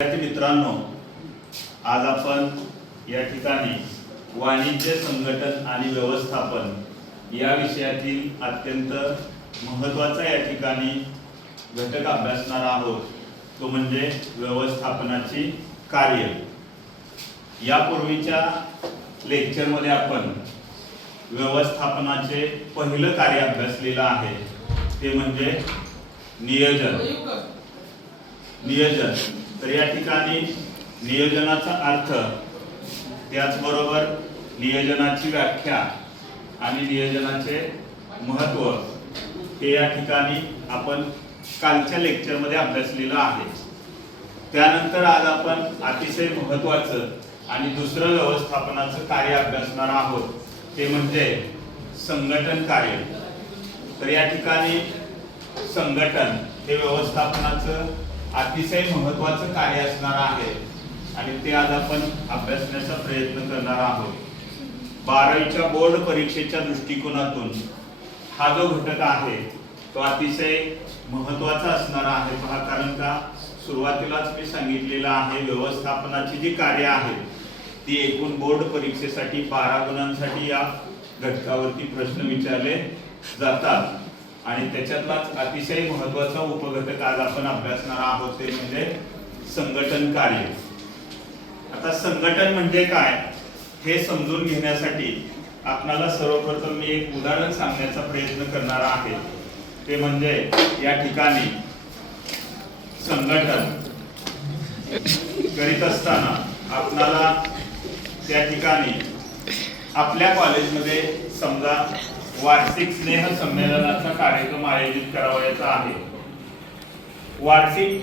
मित्रांनो, आज आपण या ठिकाणी वाणिज्य संघटन आणि व्यवस्थापन या विषयातील अत्यंत महत्त्वाचा या ठिकाणी घटक अभ्यासणार आहोत, तो म्हणजे व्यवस्थापनाची कार्य। यापूर्वीच्या लेक्चरमध्ये आपण व्यवस्थापनाचे पहिलं कार्य अभ्यासलेलं आहे, ते म्हणजे नियोजन। तर या ठिकाणी नियोजनाचा अर्थ, त्याचबरोबर नियोजनाची व्याख्या आणि नियोजनाचे महत्त्व हे या ठिकाणी आपण कालच्या लेक्चरमध्ये अभ्यासलेलं आहे। त्यानंतर आज आपण अतिशय महत्त्वाचं आणि दुसरं व्यवस्थापनाचं कार्य अभ्यासणार आहोत, ते म्हणजे संघटन कार्य। तर या ठिकाणी संघटन हे व्यवस्थापनाचं अतिशय महत्त्वाचं कार्य असणार आहे आणि ते आज आपण अभ्यासण्याचा प्रयत्न करणार आहोत। 12वीच्या बोर्ड परीक्षेच्या दृष्टिकोनातून हा जो घटक आहे तो अतिशय महत्त्वाचा असणार आहे। पहा, कारण का सुरुवातीलाच मी सांगितलेलं आहे, व्यवस्थापनाची जी कार्य आहेत ती एकूण बोर्ड परीक्षेसाठी 12 गुणांसाठी या घटकावरती प्रश्न विचारले जातात आणि त्याच्यातलाच अतिशय महत्त्वाचा उपघटक आज आपण अभ्यासणार आहोत, ते म्हणजे संघटन कार्य। आता संघटन म्हणजे काय हे समजून घेण्यासाठी आपल्याला सर्वप्रथम मी एक उदाहरण सांगण्याचा प्रयत्न करणार आहे, ते म्हणजे या ठिकाणी संघटन करीत असताना आपल्याला त्या ठिकाणी आपल्या कॉलेजमध्ये समजा वार्षिक स्नेह संमेलनाचा कार्यक्रम आयोजित करावयाचा आहे। वार्षिक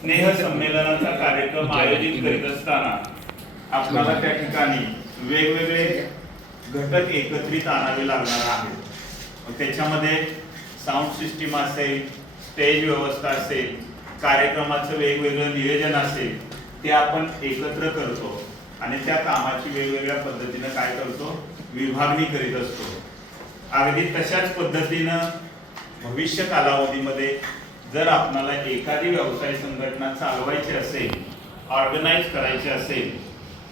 स्नेह संमेलनाचा कार्यक्रम आयोजित करीत असताना आपल्याला त्या ठिकाणी वेगवेगळे घटक एकत्रित आणावे लागणार आहेत। त्याच्यामध्ये साऊंड सिस्टीम असेल, स्टेज व्यवस्था असेल, कार्यक्रमाचं वेगवेगळं नियोजन असेल, ते आपण एकत्र करतो आणि त्या कामाची वेगवेगळ्या पद्धतीने काय करतो, विभागणी करीत असतो। अगदी तशाच पद्धतीनं भविष्य कालावधीमध्ये जर आपल्याला एखादी व्यवसाय संघटना चालवायची असेल, ऑर्गनाइज करायची असेल,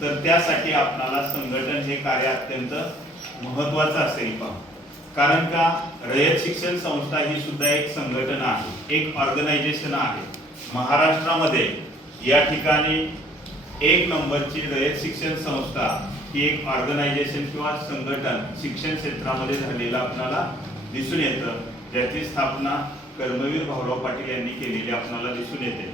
तर त्यासाठी आपल्याला संघटन हे कार्य अत्यंत महत्त्वाचं असेल। कारण का रयत शिक्षण संस्था ही सुद्धा एक संघटना आहे, एक ऑर्गनायझेशन आहे। महाराष्ट्रामध्ये या ठिकाणी 1 नंबरची रयत शिक्षण संस्था ही एक ऑर्गनायझेशन किंवा संघटन शिक्षण क्षेत्रामध्ये झालेलं आपल्याला दिसून येतं, ज्याची स्थापना कर्मवीर भाऊराव पाटील यांनी केलेली आपल्याला दिसून येते।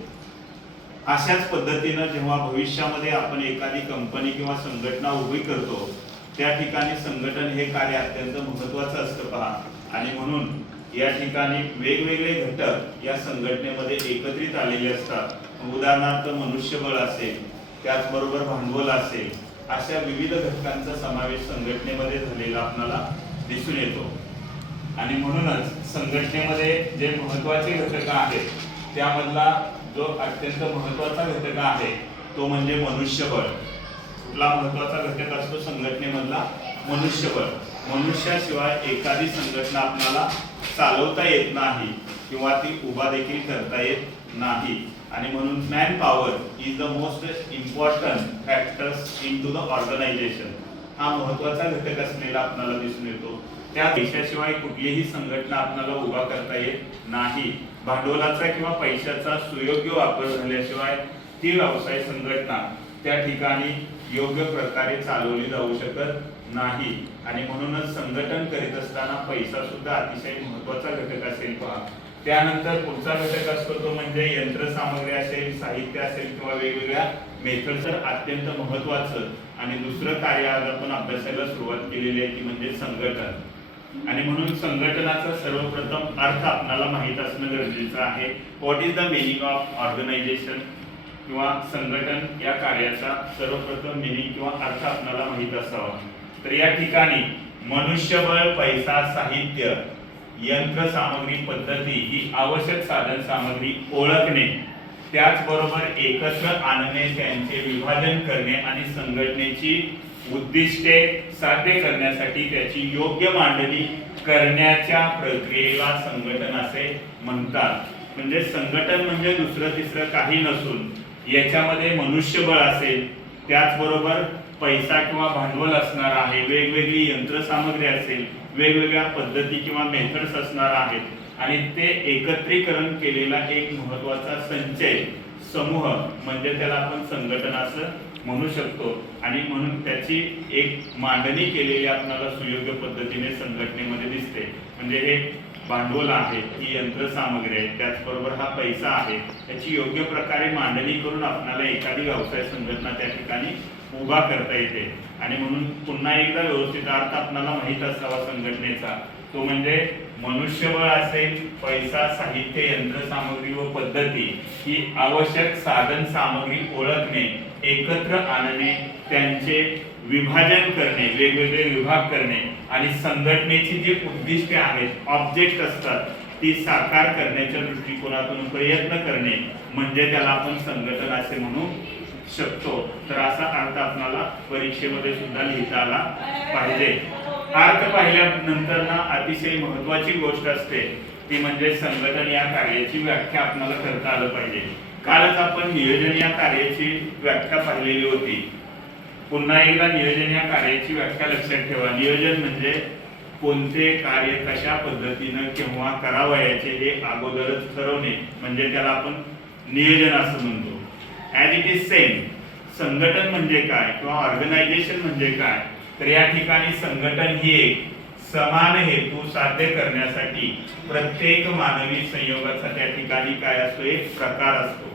अशाच पद्धतीनं जेव्हा भविष्यामध्ये आपण एखादी कंपनी किंवा संघटना उभी करतो, त्या ठिकाणी संघटन हे कार्य अत्यंत महत्त्वाचं असतं। पहा, आणि म्हणून या ठिकाणी वेगवेगळे घटक या संघटनेमध्ये एकत्रित आलेले असतात। उदाहरणार्थ मनुष्यबळ असेल, त्याचबरोबर भांडवल असेल, अशा विविध घटकांचा समावेश संघटनेमध्ये झालेला आपल्याला दिसून येतो। आणि म्हणूनच संघटनेमध्ये जे महत्त्वाचे घटक आहेत त्यामधला जो अत्यंत महत्त्वाचा घटक आहे तो म्हणजे मनुष्यबळ। कुठला महत्त्वाचा घटक असतो संघटनेमधला? मनुष्यबळ। मनुष्याशिवाय एखादी संघटना आपल्याला चालवता येत नाही किंवा ती उभा देखील करता येत नाही। आणि म्हणून man power is the most important factors in to the organisation हा महत्त्वाचा घटक असलेला आपल्याला दिसून येतो। त्या पैशाशिवाय कुठलीही संघटना आपल्याला उभा करता येत नाही। भांडवलाचा किंवा पैशाचा सुयोग्य वापर झाल्याशिवाय ती व्यवसाय संघटना त्या ठिकाणी योग्य प्रकारे चालवली जाऊ शकत नाही। आणि म्हणूनच संघटन करीत असताना पैसा सुद्धा अतिशय महत्त्वाचा घटक असेल। पहा, त्यानंतर पुढचा घटक असतो तो म्हणजे यंत्रसामग्री असेल, साहित्य असेल किंवा वेगवेगळ्या मेथड। तर अत्यंत महत्त्वाचं आणि दुसरं कार्य आज आपण अभ्यासाला सुरुवात केलेली आहे, ती म्हणजे संघटन। आणि म्हणून संघटनाचा सर्वप्रथम अर्थ आपल्याला माहित असणं गरजेचं आहे। What is the meaning of organisation किंवा संघटन या कार्याचा सर्वप्रथम मीनिंग किंवा अर्थ आपल्याला माहित असावा। तर या ठिकाणी मनुष्यबळ, पैसा, साहित्य, यंत्रसामग्री, पद्धती ही आवश्यक साधन सामग्री ओळखणे, त्याचबरोबर एकत्र आणणे, त्यांचे विभाजन करणे आणि संघटनेची उद्दिष्टे साध्य करण्यासाठी त्याची योग्य मांडणी करण्याच्या प्रक्रियेला संघटन असे म्हणतात। म्हणजे संघटन म्हणजे दुसरं तिसरं काही नसून याच्यामध्ये मनुष्यबळ असेल, त्याचबरोबर पैसा किंवा भांडवल असणार आहे, वेगवेगळी यंत्रसामग्री असेल, वेगवेगळ्या पद्धती किंवा मेथड्स असणार आहेत आणि ते एकत्रीकरण केलेला एक महत्त्वाचा संचय समूह म्हणजे त्याला आपण संघटन असं म्हणू शकतो. आणि म्हणून त्याची एक मांडणी केलेली आपल्याला सुयोग्य पद्धतीने संघटनेमध्ये दिसते. म्हणजे हे भांडवल आहे, ही यंत्रसामग्री आहे, त्याचबरोबर हा पैसा आहे, त्याची योग्य प्रकारे मांडणी करून आपल्याला एखादी व्यवसाय संघटना त्या ठिकाणी उभा करता येते. आणि म्हणून पुन्हा एकदा व्यवस्थित अर्थ आपल्याला माहीत असावा संघटनेचा, तो म्हणजे मनुष्यबळ असेल, पैसा, साहित्य, यंत्रसामग्री व पद्धती ही आवश्यक साधन सामग्री ओळखणे, एकत्र आणणे, त्यांचे विभाजन करणे, वेगवेगळे विभाग करणे आणि संघटनेची जी उद्दिष्टे आहेत, ऑब्जेक्ट असतात, ती साकार करण्याच्या दृष्टिकोनातून प्रयत्न करणे म्हणजे त्याला आपण संघटन असे म्हणू शकतो. तर असा अर्थ आपल्याला परीक्षेमध्ये सुद्धा लिहिता आला पाहिजे. अर्थ पाहिल्यानंतर ना अतिशय महत्त्वाची गोष्ट असते ती म्हणजे संघटन या कार्याची व्याख्या आपल्याला करता आलं पाहिजे. कालच आपण नियोजन या कार्याची व्याख्या पाहिलेली होती. पुन्हा एकदा नियोजन या कार्याची व्याख्या लक्षात ठेवा. नियोजन म्हणजे कोणते कार्य कशा पद्धतीनं केव्हा करावयाचे हे अगोदरच ठरवणे म्हणजे त्याला आपण नियोजन असं म्हणतो. ॲज इट इज सेम संघटन म्हणजे काय किंवा ऑर्गनायझेशन म्हणजे काय, तर या ठिकाणी संघटन ही एक समान हेतू साध्य करण्यासाठी प्रत्येक मानवी संयोगाचा त्या ठिकाणी काय असतो, एक प्रकार असतो.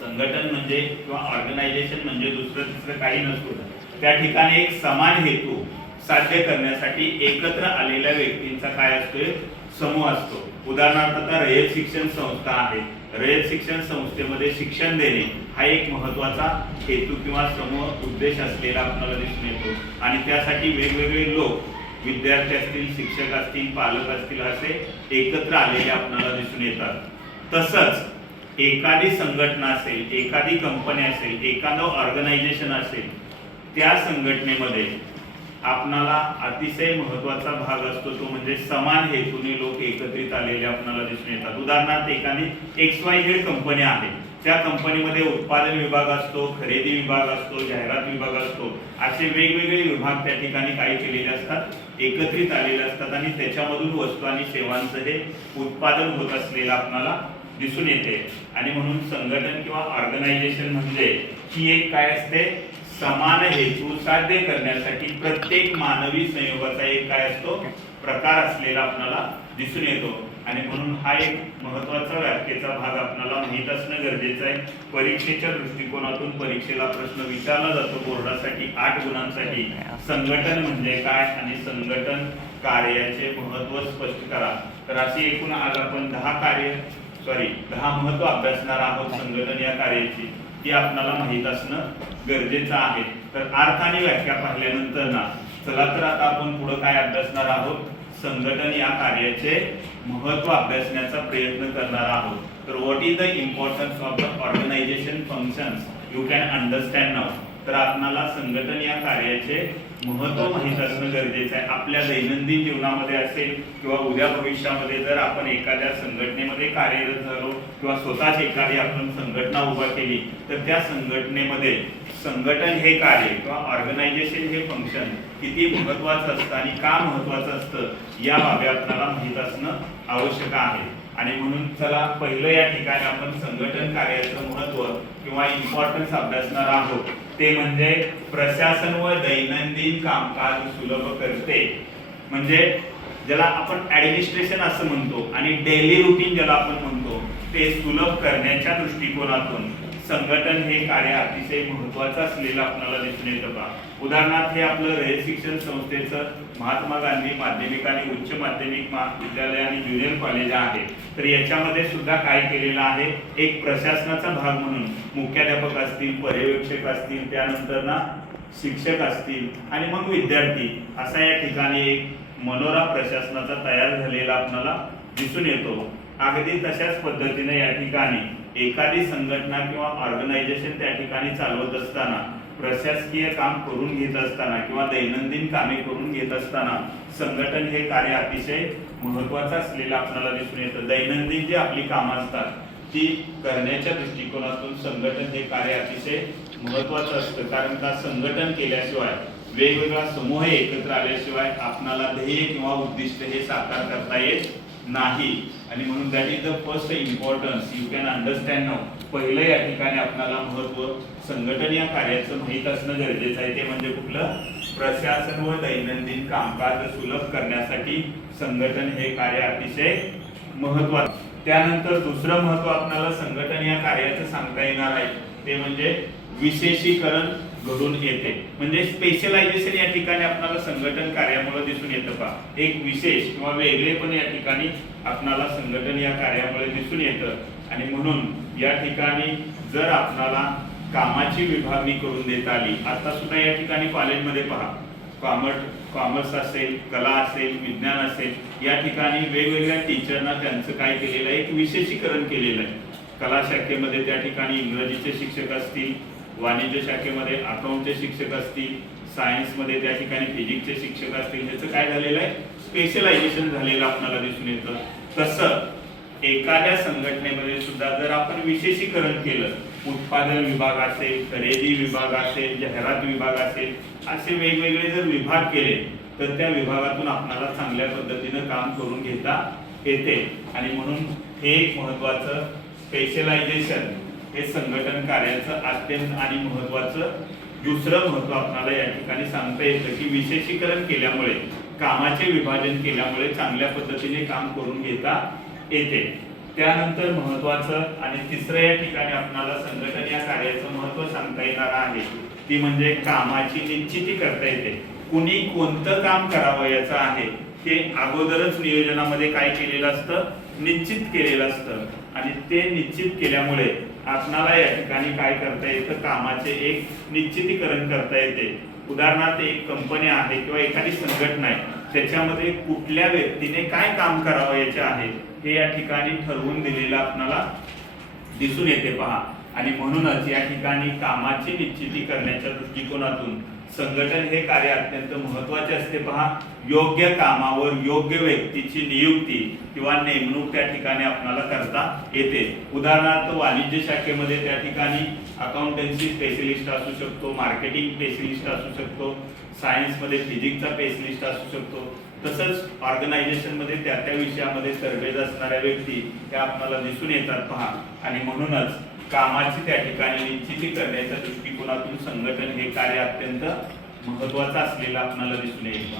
संघटन म्हणजे किंवा ऑर्गनायझेशन म्हणजे दुसरं तिसरं काही नसतो. त्या ठिकाणी एक समान हेतू साध्य करण्यासाठी एकत्र आलेल्या व्यक्तींचा काय असतो, समूह असतो. उदाहरणार्थ आता रयत शिक्षण संस्था आहे. रयत शिक्षण संस्थेमध्ये शिक्षण देणे हा एक महत्त्वाचा हेतू किंवा समूह उद्देश असलेला आपल्याला दिसून येतो. आणि त्यासाठी वेगवेगळे लोक, विद्यार्थी असतील, शिक्षक असतील, पालक असतील, असे एकत्र आलेले आपल्याला दिसून येतात. तसंच एखादी संघटना असेल, एखादी कंपनी असेल, एखादं ऑर्गनायझेशन असेल, त्या संघटनेमध्ये आपणाला अतिशय महत्त्वाचा भाग असतो तो म्हणजे समान हेतूने लोक एकत्रित आलेले आपल्याला दिसून येतात. उदाहरणार्थ एखादी XYZ कंपनी आहे, त्या कंपनीमध्ये उत्पादन विभाग असतो, खरेदी विभाग असतो, जाहिरात विभाग असतो, असे वेगवेगळे विभाग त्या ठिकाणी काय केलेले असतात, एकत्रित आलेले असतात आणि त्याच्यामधून वस्तू आणि सेवांचं हे उत्पादन होत असलेलं आपल्याला दिसून येते. आणि म्हणून संघटन किंवा ऑर्गनायझेशन म्हणजे ही एक काय असते, समान हेतू साध्य करण्यासाठी प्रत्येक मानवी संयोगाचा एक काय असतो, प्रकार असलेला आपल्याला दिसून येतो. आणि म्हणून हा एक महत्त्वाचा व्याख्येचा भाग आपल्याला माहीत असणं गरजेचं आहे. परीक्षेच्या दृष्टिकोनातून परीक्षेला प्रश्न विचारला जातो बोर्डासाठी 8 गुणांसाठी. संघटन म्हणजे काय आणि संघटन कार्याचे महत्त्व स्पष्ट करा. तर अशी एकूण आज आपण 10 महत्त्व अभ्यासणार आहोत संघटन या कार्याची. ती आपल्याला माहीत असणं गरजेचं आहे. तर अर्थ आणि व्याख्या पाहिल्यानंतर ना चला तर आता आपण पुढे काय अभ्यासणार आहोत, संघटन या कार्याचे महत्त्व अभ्यासण्याचा प्रयत्न करणार आहोत. तर what is the importance of the organisation functions you can understand now. तर आपल्याला संघटन या कार्याचे महत्त्व माहीत असणं गरजेचं आहे. आपल्या दैनंदिन जीवनामध्ये असेल किंवा उद्या भविष्यामध्ये जर आपण एखाद्या संघटनेमध्ये कार्यरत झालो किंवा स्वतःच एखादी आपण संघटना उभा केली तर त्या संघटनेमध्ये संघटन हे कार्य किंवा ऑर्गनायझेशन हे फंक्शन किती महत्त्वाचं असतं आणि का महत्त्वाचं असतं या बाबी आपल्याला माहीत असणं आवश्यक आहे. आणि म्हणून चला पहिलं या ठिकाणी आपण संघटन कार्याचं महत्त्व किंवा इम्पॉर्टन्स अभ्यासणार आहोत. ते म्हणजे प्रशासन व दैनंदिन कामकाज सुलभ करते. म्हणजे ज्याला आपण ऍडमिनिस्ट्रेशन असं म्हणतो आणि डेली रुटीन ज्याला आपण म्हणतो ते सुलभ करण्याच्या दृष्टिकोनातून संघटन हे कार्य अतिशय महत्त्वाचं असलेलं आपल्याला दिसून येतं का. उदाहरणार्थ हे आपलं रयत शिक्षण संस्थेचं महात्मा गांधी माध्यमिक आणि उच्च माध्यमिक महाविद्यालय आणि ज्युनियर कॉलेज आहे. तर याच्यामध्ये सुद्धा काय केलेलं आहे, एक प्रशासनाचा भाग म्हणून मुख्याध्यापक असतील, पर्यवेक्षक असतील, त्यानंतर ना शिक्षक असतील आणि मग विद्यार्थी असा या ठिकाणी एक मनोरा प्रशासनाचा तयार झालेला आपल्याला दिसून येतो. अगदी तशाच पद्धतीने या ठिकाणी एखादी संघटना किंवा ऑर्गनायझेशन त्या ठिकाणी चालवत असताना, प्रशासकीय काम करून घेत असताना किंवा दैनंदिन कामे करून घेत असताना संघटन हे कार्य अतिशय महत्त्वाचं असलेलं आपल्याला दिसून येतं. दैनंदिन जी आपली कामं असतात ती करण्याच्या दृष्टिकोनातून संघटन हे कार्य अतिशय महत्त्वाचं असतं. कारण का संघटन केल्याशिवाय वेगवेगळा समूह एकत्र आल्याशिवाय आपणाला ध्येय किंवा उद्दिष्ट हे साकार करता येत नाही. आणि म्हणून that is the first importance you can understand now. पहिलं या ठिकाणी आपल्याला महत्त्व संघटन या कार्याचं माहीत असणं गरजेचं आहे. ते म्हणजे कुठलं? प्रशासन व दैनंदिन कामकाज सुलभ करण्यासाठी संघटन हे कार्य अतिशय महत्त्वाचं. त्यानंतर दुसरं महत्त्व आपल्याला संघटन या कार्याचं सांगता येणार आहे ते म्हणजे विशेषीकरण घडून येते. म्हणजे स्पेशलायझेशन या ठिकाणी आपल्याला संघटन कार्यामुळे दिसून येतं. पहा, एक विशेष किंवा वेगळेपण या ठिकाणी आपल्याला संघटन या कार्यामुळे दिसून येतं. आणि म्हणून या ठिकाणी जर आपल्याला कामाची विभागणी करून देता आली, आता सुद्धा या ठिकाणी कॉलेजमध्ये पहा, कॉमर्स असेल, कला असेल, विज्ञान असेल, या ठिकाणी वेगवेगळ्या टीचरना त्यांचं काय केलेलं आहे? एक विशेषीकरण केलेलं आहे. कला शाखेमध्ये त्या ठिकाणी इंग्रजीचे शिक्षक असतील, वाणिज्य शाखेमध्ये अकाउंटचे शिक्षक असतील, सायन्समध्ये त्या ठिकाणी फिजिक्सचे शिक्षक असतील. ह्याचं काय झालेलं आहे? स्पेशलायझेशन झालेलं आपल्याला दिसून येतं. तसं एखाद्या संघटनेमध्ये सुद्धा जर आपण विशेषीकरण केलं, उत्पादन विभाग असेल, खरेदी विभाग असेल, जाहिरात विभाग असेल, असे वेगवेगळे जर विभाग केले तर त्या विभागातून आपल्याला चांगल्या पद्धतीनं काम करून घेता येते. आणि म्हणून हे एक महत्त्वाचं स्पेशलायझेशन हे संघटन कार्याचं अत्यंत आणि महत्त्वाचं दुसरं महत्त्व आपल्याला या ठिकाणी सांगता येतं की विशेषीकरण केल्यामुळे, कामाचे विभाजन केल्यामुळे चांगल्या पद्धतीने काम करून घेता येते. त्यानंतर महत्त्वाचं आणि तिसरं या ठिकाणी आपल्याला संघटन या कार्याचं महत्त्व सांगता येणार आहे ती म्हणजे कामाची निश्चिती करता येते. कुणी कोणतं काम करावं याचं आहे ते अगोदरच नियोजनामध्ये काय केलेलं असतं? निश्चित केलेलं असतं. आणि ते निश्चित केल्यामुळे आपणाला या ठिकाणी काय करता येतं? कामाचे एक निश्चितीकरण करता येते. उदाहरणार्थ एक कंपनी आहे किंवा एखादी संघटना आहे, त्याच्यामध्ये कुठल्या व्यक्तीने काय काम करावं याचे आहे हे या ठिकाणी ठरवून दिलेलं आपल्याला दिसून येते. पहा, आणि म्हणूनच या ठिकाणी कामाची निश्चिती करण्याच्या दृष्टिकोनातून संघटन हे कार्य अत्यंत महत्त्वाचे असते. पहा, योग्य कामावर योग्य व्यक्तीची नियुक्ती किंवा नेमणूक त्या ठिकाणी आपल्याला करता येते. उदाहरणार्थ वाणिज्य शाखेमध्ये त्या ठिकाणी अकाउंटन्सी स्पेशलिस्ट असू शकतो, मार्केटिंग स्पेशलिस्ट असू शकतो, सायन्समध्ये फिजिक्सचा स्पेशलिस्ट असू शकतो. तसंच ऑर्गनायझेशन मध्ये त्या त्या विषयामध्ये तरबेज असणाऱ्या व्यक्ती त्या आपल्याला दिसून येतात. पहा, आणि म्हणूनच कामाची त्या ठिकाणी निश्चिती करण्याच्या दृष्टिकोनातून संघटन हे कार्य अत्यंत महत्त्वाचं असलेलं आपल्याला दिसून येईल.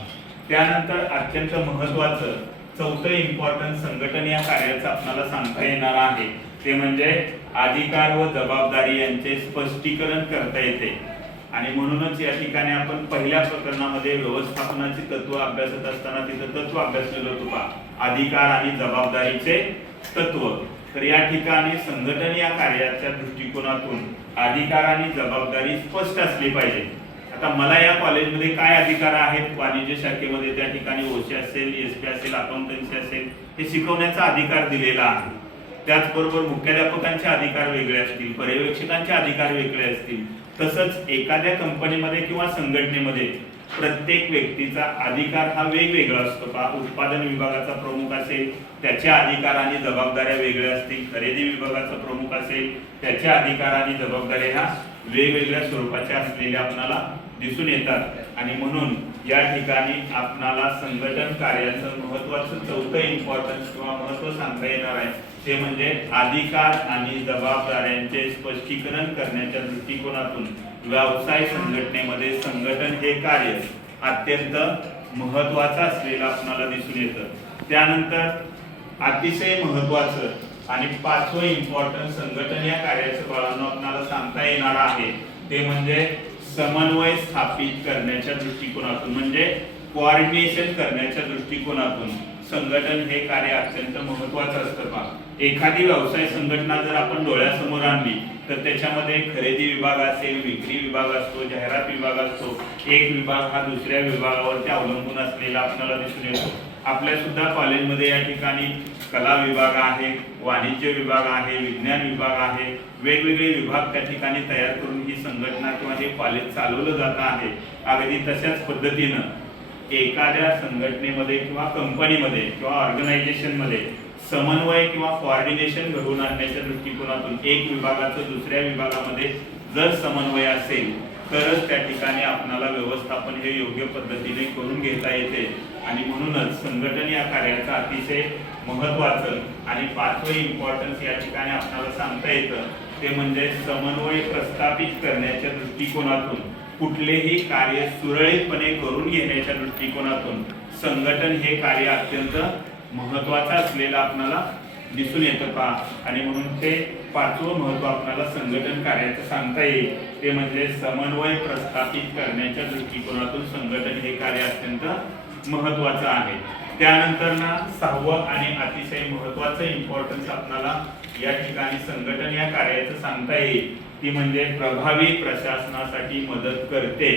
त्यानंतर अत्यंत महत्त्वाचं चौथं इम्पॉर्टंट संघटन या कार्याचं आपल्याला सांगता येणार आहे ते म्हणजे अधिकार व जबाबदारी यांचे स्पष्टीकरण करता येते. आणि म्हणूनच या ठिकाणी आपण पहिल्या प्रकरणामध्ये व्यवस्थापनाची तत्व अभ्यासत असताना तिथं तत्व अभ्यासलेलं होतं. पहा, अधिकार आणि जबाबदारीचे तत्व. तर या ठिकाणी संघटन या कार्याच्या दृष्टिकोनातून अधिकार आणि जबाबदारी स्पष्ट असली पाहिजे. आता मला या कॉलेजमध्ये काय अधिकार आहेत? वाणिज्य शाखेमध्ये त्या ठिकाणी ओशी असेल, एसपी असेल, अकाउंटन्सी असेल, हे शिकवण्याचा अधिकार दिलेला आहे. त्याचबरोबर मुख्याध्यापकांचे अधिकार वेगळे असतील, पर्यवेक्षकांचे अधिकार वेगळे असतील. तसंच एखाद्या कंपनीमध्ये किंवा संघटनेमध्ये प्रत्येक व्यक्तीचा अधिकार हा वेगवेगळा असतो. पहा, उत्पादन विभागाचा प्रमुख असेल त्याचे अधिकार आणि जबाबदाऱ्या वेगळ्या असतील, खरेदी विभागाचा प्रमुख असेल त्याचे अधिकार आणि जबाबदाऱ्या ह्या वेगवेगळ्या स्वरूपाच्या असलेल्या आपल्याला दिसून येतात. आणि म्हणून या ठिकाणी आपणाला संघटन कार्याचं महत्त्वाचं चौथं इम्पॉर्टन्स किंवा महत्त्व सांगता येणार आहे ते म्हणजे अधिकार आणि जबाबदाऱ्यांचे स्पष्टीकरण करण्याच्या दृष्टिकोनातून व्यवसाय संघटनेमध्ये संघटन हे कार्य अत्यंत महत्त्वाचं असलेलं आपल्याला दिसून येतं. त्यानंतर अतिशय महत्त्वाचं आणि पाचवं इम्पॉर्टन्स संघटन या कार्याचं बाळांनो आपल्याला सांगता येणार आहे ते म्हणजे समन्वय स्थापित करण्याच्या दृष्टिकोनातून म्हणजे कोऑर्डिनेशन करण्याच्या दृष्टिकोनातून संघटन हे कार्य अत्यंत महत्त्वाचं असतं. पहा, एखादी व्यवसाय संघटना जर आपण डोळ्यासमोर आणली तर त्याच्यामध्ये खरेदी विभाग असेल, विक्री विभाग असतो, जाहिरात विभाग असतो. एक विभाग हा दुसऱ्या विभागावरती अवलंबून असलेला आपल्याला दिसून येतो. आपल्या सुद्धा कॉलेजमध्ये या ठिकाणी कला विभाग आहे, वाणिज्य विभाग आहे, विज्ञान विभाग आहे. वेगवेगळे विभाग त्या ठिकाणी तयार करून ही संघटना किंवा हे कॉलेज चालवलं जात आहे. अगदी तशाच पद्धतीनं एखाद्या संघटनेमध्ये किंवा कंपनीमध्ये किंवा ऑर्गनायझेशनमध्ये समन्वय किंवा कोऑर्डिनेशन घडवून आणण्याच्या दृष्टिकोनातून एक विभागाचं दुसऱ्या विभागामध्ये जर समन्वय असेल तरच त्या ठिकाणी आपल्याला व्यवस्थापन हे योग्य पद्धतीने करून घेता येते। आणि म्हणूनच संघटन या कार्याचं अतिशय महत्त्वाचं आणि पाचवं इम्पॉर्टन्स या ठिकाणी आपल्याला सांगता येतं ते म्हणजे समन्वय प्रस्थापित करण्याच्या दृष्टिकोनातून कुठलेही कार्य सुरळीतपणे करून घेण्याच्या दृष्टिकोनातून संघटन हे कार्य अत्यंत महत्त्वाचं असलेलं आपल्याला दिसून येतं पहा। आणि म्हणून ते पाचवं महत्त्व आपल्याला संघटन कार्याचं सांगता येईल ते म्हणजे समन्वय प्रस्थापित करण्याच्या दृष्टिकोनातून संघटन हे कार्य अत्यंत महत्त्वाचं आहे। त्यानंतर ना सहावं आणि अतिशय महत्त्वाचं इम्पॉर्टन्स आपल्याला या ठिकाणी संघटन या कार्याचं सांगता येईल ती म्हणजे प्रभावी प्रशासनासाठी मदत करते।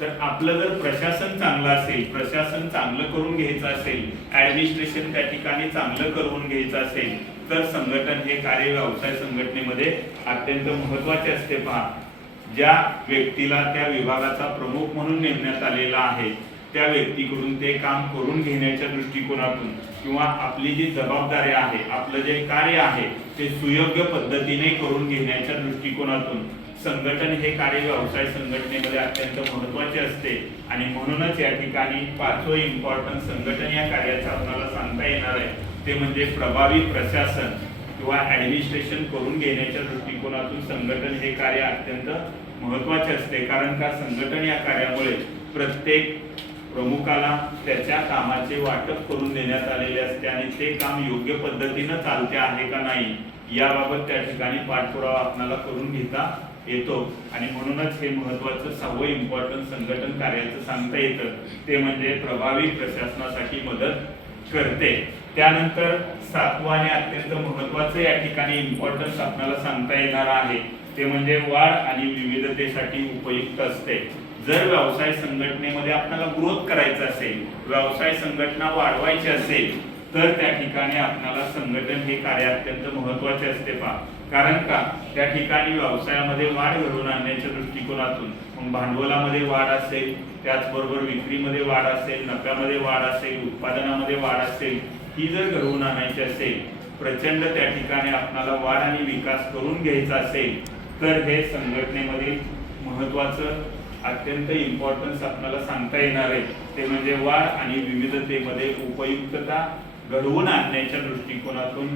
तर आपलं जर प्रशासन चांगलं असेल, प्रशासन चांगलं करून घ्यायचं असेल, ऍडमिनिस्ट्रेशन त्या ठिकाणी चांगलं करून घ्यायचं असेल तर संघटन हे कार्य व्यवसाय संघटनेमध्ये अत्यंत महत्त्वाचे असते पहा। ज्या व्यक्तीला त्या विभागाचा प्रमुख म्हणून नेमण्यात आलेला आहे त्या व्यक्तीकडून ते काम करून घेण्याच्या दृष्टिकोनातून किंवा आपली जी जबाबदारी आहे, आपलं जे कार्य आहे ते सुयोग्य पद्धतीने करून घेण्याच्या दृष्टिकोनातून संघटन हे कार्य व्यवसाय संघटनेमध्ये अत्यंत महत्त्वाचे असते। आणि म्हणूनच या ठिकाणी पाचवं इम्पॉर्टन्स संघटन या कार्याचं आपल्याला सांगता येणार आहे ते म्हणजे प्रभावी प्रशासन किंवा ऍडमिनिस्ट्रेशन करून घेण्याच्या दृष्टिकोनातून संघटन हे कार्य अत्यंत महत्त्वाचे असते। कारण का संघटन या कार्यामुळे प्रत्येक प्रमुखाला त्याच्या कामाचे वाटप करून देण्यात आलेले असते आणि ते काम योग्य पद्धतीनं चालते आहे का नाही याबाबत त्या ठिकाणी पाठपुरावा आपल्याला करून घेता येतो। आणि म्हणूनच हे महत्त्वाचं सहावं इम्पॉर्टन्स संघटन कार्याचं सांगता येतं ते म्हणजे प्रभावी प्रशासनासाठी मदत करते। त्यानंतर सातवं आणि अत्यंत महत्त्वाचं या ठिकाणी इम्पॉर्टन्स आपल्याला सांगता येणार आहे ते म्हणजे वाढ आणि विविधतेसाठी उपयुक्त असते। जर व्यवसाय संघटनेमध्ये आपल्याला ग्रोथ करायचा असेल, व्यवसाय संघटना वाढवायची असेल तर त्या ठिकाणी आपल्याला संघटन हे कार्य अत्यंत महत्त्वाचे असते पहा। कारण का त्या ठिकाणी व्यवसायामध्ये वाढ घडवून आणण्याच्या दृष्टिकोनातून मग भांडवलामध्ये वाढ असेल, त्याचबरोबर विक्रीमध्ये वाढ असेल, नफ्यामध्ये वाढ असेल, उत्पादनामध्ये वाढ असेल, ही जर घडवून आणायची असेल, प्रचंड त्या ठिकाणी आपल्याला वाढ आणि विकास करून घ्यायचा असेल तर हे संघटनेमध्ये महत्त्वाचं अत्यंत इम्पॉर्टन्स आपल्याला सांगता येणार आहे ते म्हणजे वाढ आणि विविधतेमध्ये उपयुक्तता घडवून आणण्याच्या दृष्टिकोनातून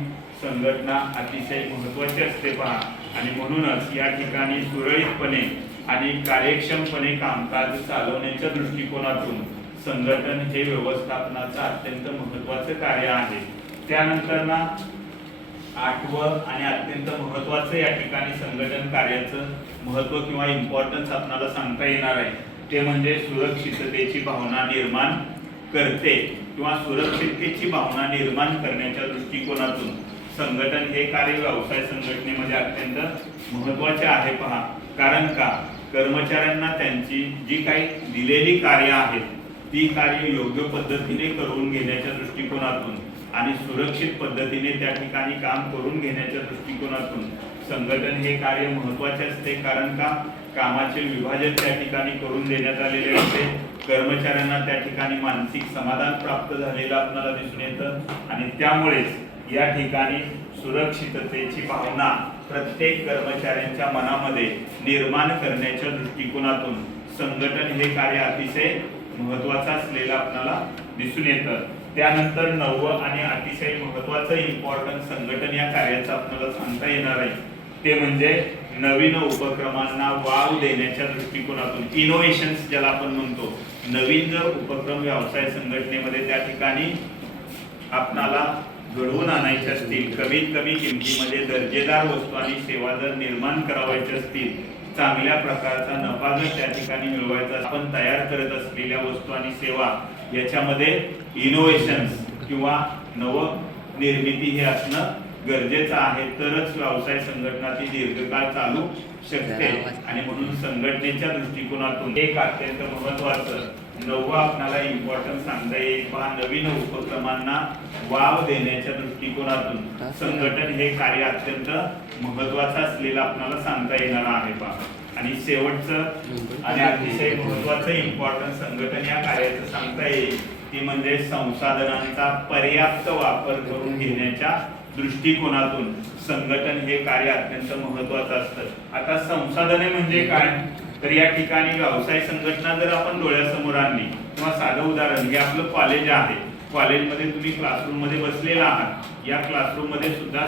संघटना अतिशय महत्त्वाची असते पहा। आणि म्हणूनच या ठिकाणी सुरळीतपणे आणि कार्यक्षमपणे कामकाज चालवण्याच्या दृष्टिकोनातून संघटन हे व्यवस्थापनाचं अत्यंत महत्त्वाचं कार्य आहे। त्यानंतर ना आठवं आणि अत्यंत महत्त्वाचं या ठिकाणी संघटन कार्याचं महत्त्व किंवा इम्पॉर्टन्स आपल्याला सांगता येणार आहे ते म्हणजे सुरक्षिततेची भावना निर्माण करते किंवा सुरक्षिततेची भावना निर्माण करण्याच्या दृष्टिकोनातून संघटन हे कार्य व्यवसाय संघटनेमध्ये अत्यंत महत्त्वाचे आहे पहा। कारण का कर्मचाऱ्यांना त्यांची जी काही दिलेली कार्य आहेत ती कार्य योग्य पद्धतीने करून घेण्याच्या दृष्टिकोनातून आणि सुरक्षित पद्धतीने त्या ठिकाणी काम करून घेण्याच्या दृष्टिकोनातून संघटन हे कार्य महत्त्वाचे असते। कारण का कामाचे विभाजन त्या ठिकाणी करून देण्यात आलेले असते, कर्मचाऱ्यांना त्या ठिकाणी मानसिक समाधान प्राप्त झालेलं आपल्याला दिसून येतं आणि त्यामुळेच या ठिकाणी सुरक्षिततेची भावना प्रत्येक कर्मचाऱ्यांच्या मनामध्ये निर्माण करण्याच्या दृष्टिकोनातून संघटन हे कार्य अतिशय महत्त्वाचं असलेलं आपल्याला दिसून येतं। त्यानंतर नववं आणि अतिशय महत्त्वाचं इम्पॉर्टन्स संघटन या कार्याचं आपल्याला सांगता येणार आहे ते म्हणजे नवीन उपक्रमांना वाव देण्याच्या दृष्टिकोनातून इनोव्हेशन्स ज्याला आपण म्हणतो, नवीन जर उपक्रम व्यवसाय संघटनेमध्ये त्या ठिकाणी आपणाला घडवून आणायचे असतील, कमीत कमी किमतीमध्ये दर्जेदार वस्तू आणि सेवा जर निर्माण करावायचे असतील, चांगल्या प्रकारचा नफा जर त्या ठिकाणी मिळवायचा, आपण तयार करत असलेल्या वस्तू आणि सेवा याच्यामध्ये इनोव्हेशन्स किंवा नवनिर्मिती हे असणं गरजेचं आहे तरच व्यवसाय संघटना ती दीर्घकाळ चालू शकते। आणि म्हणून संघटनेच्या दृष्टिकोनातून एक अत्यंत महत्त्वाचं नववा आपल्याला इम्पॉर्टन्स सांगता येईल पहा, नवीन उपक्रमांना वाव देण्याच्या दृष्टिकोनातून संघटन हे कार्य अत्यंत महत्त्वाचं असलेलं आपल्याला सांगता येणार आहे पहा। आणि शेवटचं आणि अतिशय महत्त्वाचं इम्पॉर्टन्स संघटन या कार्याचं सांगता येईल ती म्हणजे संसाधनांचा पर्याप्त वापर करून घेण्याच्या दृष्टिकोनातून संघटन हे कार्य अत्यंत महत्वाचं असतं. आता संसाधने म्हणजे काय, तर या ठिकाणी व्यवसाय संघटना जर आपण डोळ्यासमोर आणली किंवा साधं उदाहरण, हे आपलं कॉलेज आहे. कॉलेजमध्ये तुम्ही क्लासरूम मध्ये बसलेला आहात. या क्लासरूम मध्ये सुद्धा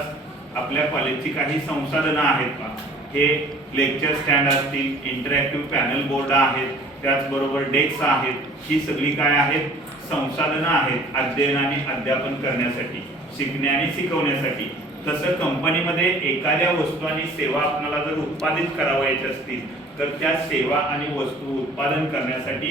आपल्या कॉलेजची काही संसाधनं आहेत का, हे लेक्चर स्टँड असतील, इंटरॅक्टिव्ह पॅनल बोर्ड आहेत, त्याचबरोबर डेस्क आहेत. ही सगळी काय आहेत, संसाधनं आहेत अध्ययन आणि अध्यापन करण्यासाठी, शिकणे आणि शिकवण्यासाठी. तसं कंपनीमध्ये एखाद्या वस्तू आणि सेवा आपल्याला जर उत्पादित करावायच्या असतील तर त्या सेवा आणि वस्तू उत्पादन करण्यासाठी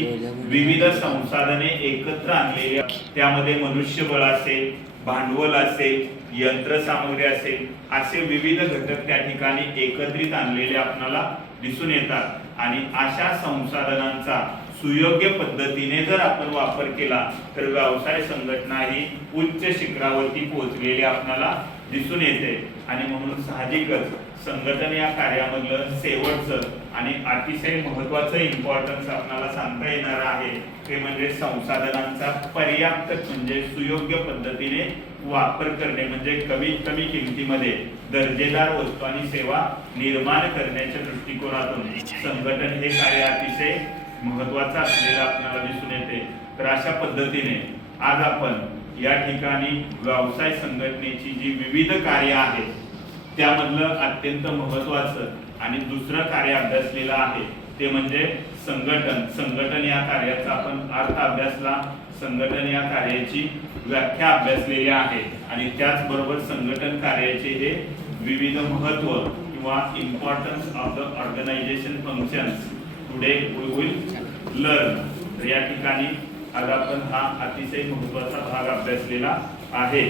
विविध संसाधने एकत्र आणलेली, त्यामध्ये मनुष्यबळ असेल, भांडवल असेल, यंत्रसामग्री असेल, असे विविध घटक त्या ठिकाणी एकत्रित आणलेले आपल्याला दिसून येतात. आणि अशा संसाधनांचा सुयोग्य पद्धतीने जर आपण वापर केला तर व्यवसाय संघटना ही उच्च शिखरावरती पोहोचलेली आपल्याला दिसून येते. आणि म्हणून साहजिकच संघटन या कार्यामधलं शेवटचं आणि अतिशय महत्वाचं इम्पॉर्टन्स आपल्याला सांगता येणार आहे ते म्हणजे संसाधनांचा पर्याप्त म्हणजे सुयोग्य पद्धतीने वापर करणे, म्हणजे कमीत कमी किमतीमध्ये दर्जेदार वस्तू आणि सेवा निर्माण करण्याच्या दृष्टिकोनातून संघटन हे कार्य अतिशय महत्वाचं असलेलं आपल्याला दिसून येते. तर अशा पद्धतीने आज आपण या ठिकाणी व्यवसाय संघटनेची जी विविध कार्य आहेत त्यामधलं अत्यंत महत्वाचं आणि दुसरं कार्य अभ्यासलेलं आहे ते म्हणजे संघटन. संघटन या कार्याचा आपण अर्थ अभ्यासला, संघटन या कार्याची व्याख्या अभ्यासलेली आहे आणि त्याचबरोबर संघटन कार्याचे हे विविध महत्व किंवा importance of the organisation functions today we will learn. तर या ठिकाणी आज आपण हा अतिशय महत्वाचा भाग अभ्यासलेला आहे.